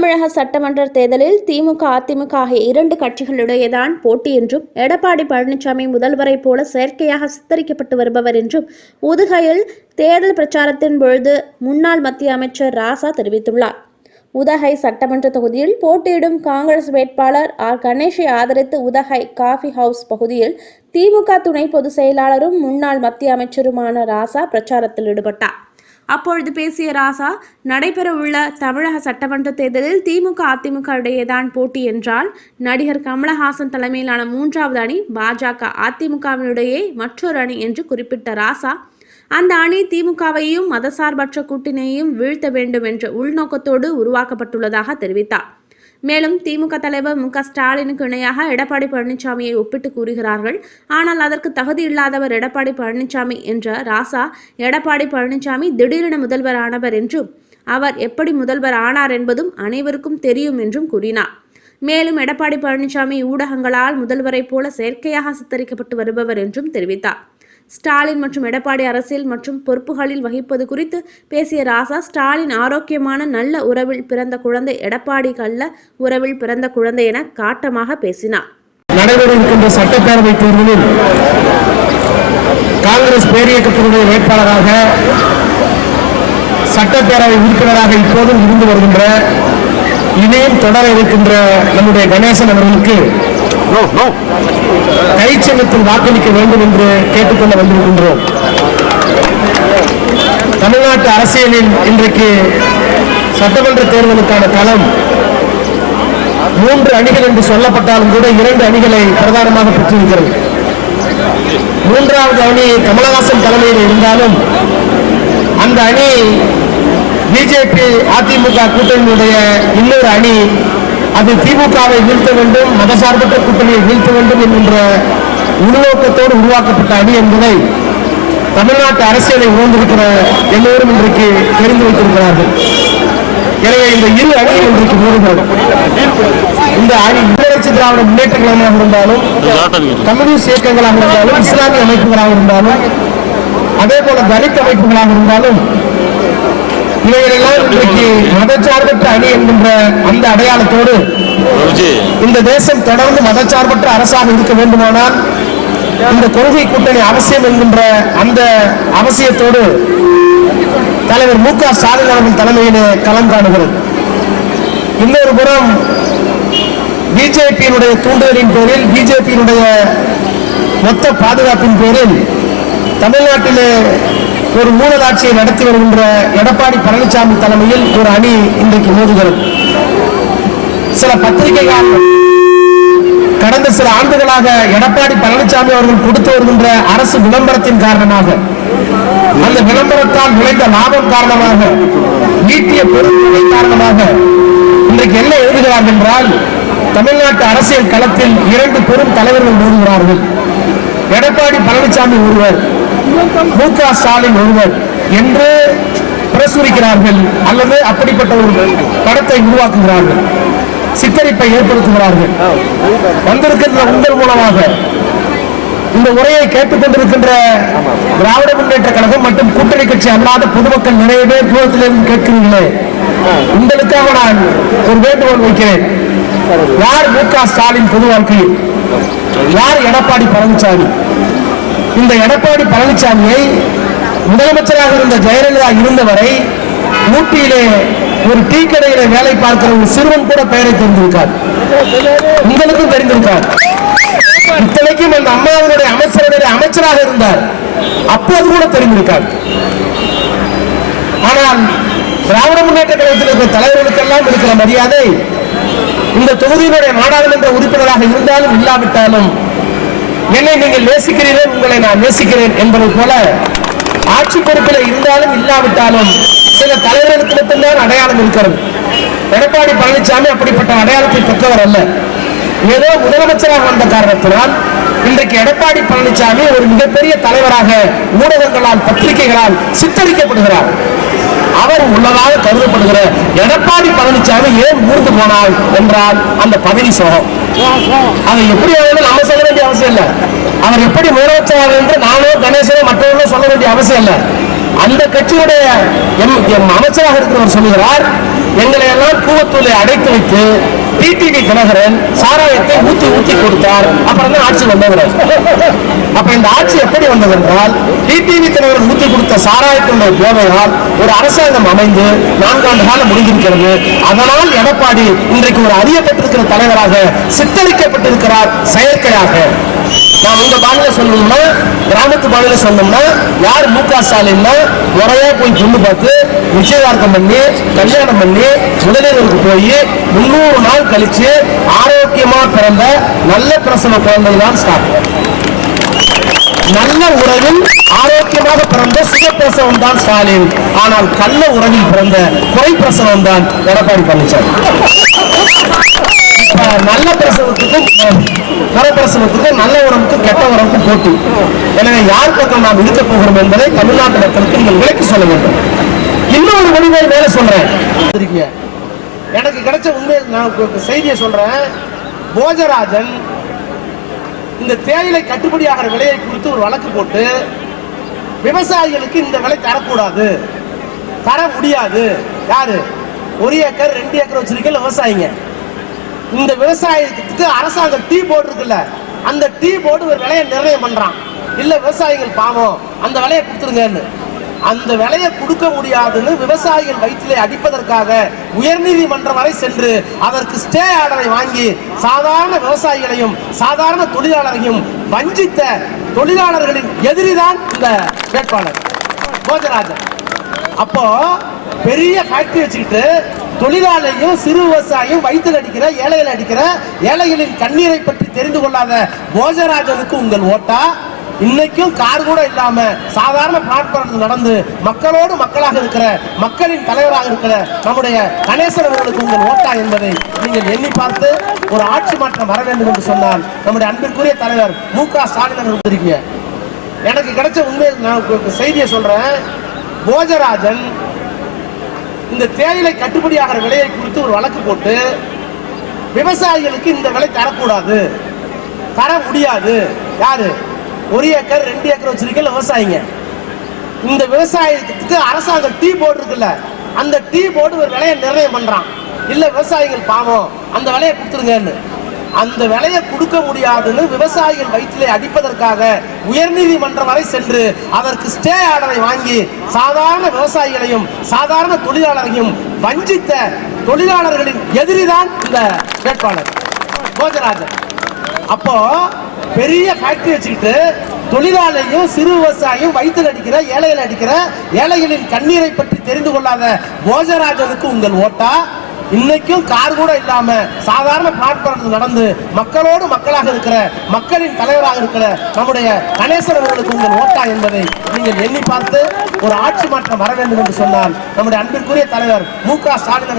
தமிழக சட்டமன்ற தேர்தலில் திமுக அதிமுக ஆகிய இரண்டு கட்சிகளிடையேதான் போட்டி என்றும் எடப்பாடி பழனிசாமி முதல்வரைப் போல செயற்கையாக சித்தரிக்கப்பட்டு வருபவர் என்றும் உதுகையில் தேர்தல் பிரச்சாரத்தின் பொழுது முன்னாள் மத்திய அமைச்சர் ராசா தெரிவித்துள்ளார். உதகை சட்டமன்ற தொகுதியில் போட்டியிடும் காங்கிரஸ் வேட்பாளர் ஆர். கணேஷை ஆதரித்து உதகை காஃபி ஹவுஸ் பகுதியில் திமுக துணை பொதுச் செயலாளரும் முன்னாள் மத்திய அமைச்சருமான ராசா பிரச்சாரத்தில் ஈடுபட்டார். அப்பொழுது பேசிய ராசா நடைபெறவுள்ள தமிழக சட்டமன்ற தேர்தலில் திமுக அதிமுக இடையேதான் போட்டி என்றால் நடிகர் கமலஹாசன் தலைமையிலான மூன்றாவது அணி பாஜக அதிமுகவினுடையே மற்றொரு அணி என்று குறிப்பிட்ட ராசா அந்த அணி திமுகவையும் மதசார்பற்ற கூட்டணியையும் வீழ்த்த வேண்டும் என்ற உள்நோக்கத்தோடு உருவாக்கப்பட்டுள்ளதாக தெரிவித்தார். மேலும் திமுக தலைவர் மு க ஸ்டாலினுக்கு இணையாக எடப்பாடி பழனிசாமியை ஒப்பிட்டு கூறுகிறார்கள். ஆனால் அதற்கு தகுதி இல்லாதவர் எடப்பாடி பழனிசாமி என்ற ராசா எடப்பாடி பழனிசாமி திடீரென முதல்வர் ஆனவர் என்றும் அவர் எப்படி முதல்வர் ஆனார் என்பதும் அனைவருக்கும் தெரியும் என்றும் கூறினார். மேலும் எடப்பாடி பழனிசாமி ஊடகங்களால் முதல்வரைப் போல செயற்கையாக சித்தரிக்கப்பட்டு வருபவர் என்றும் தெரிவித்தார். ஸ்டாலின் மற்றும் எடப்பாடி அரசியல் மற்றும் பொறுப்புகளில் வகிப்பது குறித்து பேசிய ராசா ஸ்டாலின் ஆரோக்கியமான நல்ல உறவில் பிறந்த குழந்தை எடப்பாடி கல்ல உறவில் பிறந்த குழந்தை என காட்டமாக பேசினார். நடைபெறவிருக்கின்ற சட்டப்பேரவை தேர்தலில் காங்கிரஸ் பேரியக்கத்தினுடைய வேட்பாளராக சட்டப்பேரவை உறுப்பினராக இப்போதும் இருந்து வருகின்ற இணையம் தொடர இருக்கின்ற நம்முடைய கணேசன் அவர்களுக்கு கைச்சங்கத்தில் வாக்களிக்க வேண்டும் என்று கேட்டுக்கொள்ள வந்திருக்கின்றோம். தமிழ்நாட்டு அரசியலில் இன்றைக்கு சட்டமன்ற தேர்தலுக்கான களம் மூன்று அணிகள் என்று சொல்லப்பட்டாலும் கூட இரண்டு அணிகளை பிரதானமாக பெற்றிருக்கிறது. மூன்றாவது அணி கமலஹாசன் தலைமையில் இருந்தாலும் அந்த அணி பிஜேபி அதிமுக கூட்டணியுடைய இன்னொரு அணி அது திமுகவை வீழ்த்த வேண்டும் மதசார்பற்ற கூட்டணியை வீழ்த்த வேண்டும் என்கின்ற உள்நோக்கத்தோடு உருவாக்கப்பட்ட அணி என்பதை தமிழ்நாட்டு அரசியலை உணர்ந்திருக்கிற எல்லோரும் இன்றைக்கு தெரிந்து வைத்திருக்கிறார்கள். எனவே இந்த இரு அணிகள் இன்றைக்கு மோதுகிறது. இந்த அணி உள்ளரட்சி திராவிட முன்னேற்ற கழகமாக இருந்தாலும் கம்யூனிஸ்ட் இயக்கங்களாக இருந்தாலும் இஸ்லாமிய அமைப்புகளாக இருந்தாலும் அதே போல தலித் அமைப்புகளாக இருந்தாலும் இவைகளெல்லாம் இன்றைக்கு மதச்சார்பற்ற அணி என்கின்ற அந்த அடையாளத்தோடு இந்த தேசம் தொடர்ந்து மதச்சார்பற்ற அரசாக இருக்க வேண்டுமானால் இந்த கொள்கை கூட்டணி அவசியம் என்கின்ற அந்த அவசியத்தோடு தலைவர் மு க ஸ்டாலின் அவர்கள் தலைமையிலே களம் காணுகிறது இன்னொரு புறம் பிஜேபியினுடைய தூண்டுதலின் பேரில் பிஜேபியினுடைய மொத்த பாதுகாப்பின் பேரில் தமிழ்நாட்டிலே ஒரு ஊழலாட்சியை நடத்தி வருகின்ற எடப்பாடி பழனிசாமி தலைமையில் ஒரு அணி இன்றைக்கு மோதுகிறது. சில பத்திரிகைகள் கடந்த சில ஆண்டுகளாக எடப்பாடி பழனிசாமி அவர்கள் கொடுத்து வருகின்ற அரசு விளம்பரத்தின் காரணமாக அந்த விளம்பரத்தால் விளைந்த லாபம் காரணமாக நீட்டிய பெருந்தொகை காரணமாக இன்றைக்கு என்ன எழுதுகிறார்கள் என்றால் தமிழ்நாட்டு அரசியல் களத்தில் இரண்டு பெரும் தலைவர்கள் எழுதுகிறார்கள் எடப்பாடி பழனிசாமி ஒருவர். மு க ஸ்டாலின் ஒருவர் என்று பிரசுரிக்கிறார்கள் அல்லது அப்படிப்பட்ட ஒரு படத்தை உருவாக்குகிறார்கள் சித்தரிப்பை ஏற்படுத்துகிறார்கள். வந்திருக்கின்ற உங்கள் மூலமாக இந்த உரையை கேட்டுக்கொண்டிருக்கின்ற திராவிட முன்னேற்ற கழகம் மற்றும் கூட்டணி கட்சி அல்லாத பொதுமக்கள் நிறைய பேர் தூரத்திலிருந்து கேட்கிறீர்களே. உங்களுக்காக நான் ஒரு வேண்டுகோள் வைக்கிறேன். யார் மு க ஸ்டாலின் பொது வாழ்க்கையில்? யார் எடப்பாடி பழனிசாமி? இந்த எடப்பாடி பழனிசாமியை முதலமைச்சராக இருந்த ஜெயலலிதா இருந்தவரை ஊட்டியிலே ஒரு டீ கடையில வேலை பார்க்கிற ஒரு சிறுவன் கூட பெயரை தெரிந்திருக்கார். உங்களுக்கும் தெரிந்திருக்கார். இத்தனைக்கும் அந்த அம்மாவினுடைய அமைச்சருடைய அமைச்சராக இருந்தார். அப்போது கூட தெரிந்திருக்கார். ஆனால் திராவிட முன்னேற்ற கழகத்தில் இருக்கிற தலைவர்களுக்கெல்லாம் இருக்கிற மரியாதை இந்த தொகுதியினுடைய நாடாளுமன்ற உறுப்பினராக இருந்தாலும் இல்லாவிட்டாலும் என்னை நீங்கள் நேசிக்கிறீர்கள் உங்களை நான் நேசிக்கிறேன் என்பதை போல ஆட்சி பொறுப்பில் இருந்தாலும் இல்லாவிட்டாலும் சில தலைவர்களுக்கு மட்டும்தான் அடையாளம் இருக்கிறது. எடப்பாடி பழனிசாமி அப்படிப்பட்ட அடையாளத்தை பெற்றவர் அல்ல. ஏதோ முதலமைச்சராக வந்த காரணத்தினால் இன்றைக்கு எடப்பாடி பழனிசாமி ஒரு மிகப்பெரிய தலைவராக ஊடகங்களால் பத்திரிகைகளால் சித்தரிக்கப்படுகிறார். அவர் உள்ளதாக கருதப்படுகிற எடப்பாடி பழனிசாமி ஏன் ஊர்ந்து போனார் என்றால் அந்த பதவி சோகம். அதை எப்படி ஆகுது நம்ம சொல்ல வேண்டிய அவசியம் இல்லை. அவர் எப்படி முதலமைச்சர் என்று நானோ கணேசனோ மற்றவர்களும் சொல்ல வேண்டிய அவசியம் இல்லை. அந்த கட்சியுடைய அமைச்சராக இருக்கிறவர் சொல்லுகிறார் எங்களை எல்லாம் கூவத்தூளை அடைத்து வைத்து டிடிவி தினகரன் சாராயத்தை ஊத்தி ஊத்தி கொடுத்தார். அப்புறம் தான் ஆட்சி வந்தவர் அப்ப இந்த ஆட்சி எப்படி வந்தது என்றால் டிடிவி தினகரன் ஊத்தி கொடுத்த சாராயத்தினுடைய போதையால் ஒரு அரசாங்கம் அமைந்து நான்காண்டு காலம் முடிந்திருக்கிறது. அதனால் எடப்பாடி இன்றைக்கு ஒரு அறியப்பட்டிருக்கிற தலைவராக சித்தரிக்கப்பட்டிருக்கிறார் செயற்கையாக. நான் இந்த பாணியில சொல்லணும்னா கிராமத்து பாணியில சொன்னோம்னா யார் மு க ஸ்டாலின்னா முறையா போய் பொண்ணு பார்த்து நிச்சயதார்த்தம் பண்ணி கல்யாணம் பண்ணி முதலீடுகளுக்கு போய் முன்னூறு நாள் கழிச்சு ஆரோக்கியமா பிறந்த நல்ல பிரசவ குழந்தை தான் ஸ்டார்ட் நல்ல உறவில் ஆரோக்கியமாக பிறந்த சுகப்பிரசவம் தான் ஸ்டாலின். ஆனால் கள்ள உறவில் பிறந்த குறை பிரசவம் தான் எடப்பாடி பழனிசாமி. நல்ல பிரசவத்துக்கும் கரப்பிரசவத்துக்கும் நல்ல உறவுக்கும் கெட்ட உறவுக்கும் போட்டி. எனவே யார் பக்கம் நாம் இருக்க போகிறோம் என்பதை தமிழ்நாட்டு மக்களுக்கு நீங்கள் விளக்கி சொல்ல வேண்டும். இன்னொரு முடிவை மேல சொல்றேன். எனக்கு கிடைச்ச உண்மை நான் செய்தியை சொல்றேன். போஜராஜன் இந்த தேயிலை கட்டுப்படியாகிற விலையை குறித்து ஒரு வழக்கு போட்டு விவசாயிகளுக்கு இந்த விலை தரக்கூடாது. தர முடியாது. யாரு? ஒரு ஏக்கர் ரெண்டு ஏக்கர் வச்சிருக்கல விவசாயிங்க. இந்த விவசாயத்துக்கு அரசாங்கம் டீ போர்டு இருக்குல்ல அந்த டீ போர்டு ஒரு விலையை நிர்ணயம் பண்றான். இல்ல விவசாயிகள் பாவம் அந்த விலையை கொடுத்துருங்கன்னு. அந்த விலையை கொடுக்க முடியாதுன்னு விவசாயிகள் வயிற்றிலே அடிப்பதற்காக உயர்நீதிமன்றம் வரை சென்று அதற்கு ஸ்டே ஆர்டரை வாங்கி சாதாரண விவசாயிகளையும் சாதாரண தொழிலாளரையும் வஞ்சித்த தொழிலாளர்களின் எதிரிதான் இந்த வேட்பாளர். போஜராஜன். அப்போ பெரிய ஃபேக்டரி வச்சுக்கிட்டு தொழிலாளியும் சிறு விவசாயியும் வயிற்றில் அடிக்கிற ஏழைகள் அடிக்கிற ஏழைகளின் கண்ணீரை பற்றி தெரிந்து கொள்ளாத போஜராஜனுக்கு உங்கள் ஓட்டா? இன்னைக்கும் கார் கூட இல்லாம சாதாரண பிளாட்பாரத்தில் நடந்து மக்களோடு மக்களாக இருக்கிற மக்களின் தலைவராக இருக்கிற நம்முடைய கணேசன் அவர்களுக்கு உங்கள் ஓட்டா என்பதை நீங்கள் எண்ணி பார்த்து ஒரு ஆட்சி மாற்றம் வர வேண்டும் என்று சொன்னால் நம்முடைய அன்பிற்குரிய தலைவர் மு க ஸ்டாலின் அவர்கள் இருக்கீங்க எனக்கு கிடைச்ச உண்மை நான் செய்தியை சொல்றேன். போஜராஜன் இந்த தேயிலை கட்டுப்படியாகிற விலையை குறித்து ஒரு வழக்கு போட்டு விவசாயிகளுக்கு இந்த விலை தரக்கூடாது. தர முடியாது. யாரு? ஒரு ஏக்கர் ரெண்டு ஏக்கர் வச்சிருக்கல விவசாயிங்க. இந்த விவசாயத்துக்கு அரசாங்கம் டீ போர்டு இருக்குல்ல அந்த டீ போர்டு ஒரு விலையை நிர்ணயம் பண்றான். இல்ல விவசாயிகள் பாவம் அந்த விலையை கொடுத்துருங்கன்னு. அந்த விலையை கொடுக்க முடியாதுன்னு விவசாயிகள் வயிற்றிலே அடிப்பதற்காக உயர்நீதிமன்றம் வரை சென்று அதற்கு ஸ்டே ஆர்டரை வாங்கி சாதாரண விவசாயிகளையும் சாதாரண தொழிலாளரையும் வஞ்சித்த தொழிலாளர்களின் எதிரிதான் இந்த வேட்பாளர். போஜராஜன் அப்போ பெரிய ஃபேக்டரி வச்சுக்கிட்டு தொழிலாளியும் சிறு விவசாயியும் வயிற்றில் அடிக்கிற ஏழைகள் அடிக்கிற ஏழைகளின் கண்ணீரை பற்றி தெரிந்து கொள்ளாத போஜராஜனுக்கு உங்கள் ஓட்டா? இன்னைக்கும் கார் கூட இல்லாம சாதாரண பிளாட்பாரத்தில் நடந்து மக்களோடு மக்களாக இருக்கிற மக்களின் தலைவராக இருக்கிற நம்முடைய கணேசன் அவர்களுக்கு உங்கள் ஓட்டா என்பதை நீங்கள் எண்ணி பார்த்து ஒரு ஆட்சி மாற்றம் வர வேண்டும் என்று சொன்னால் நம்முடைய அன்பிற்குரிய தலைவர் மு க ஸ்டாலின்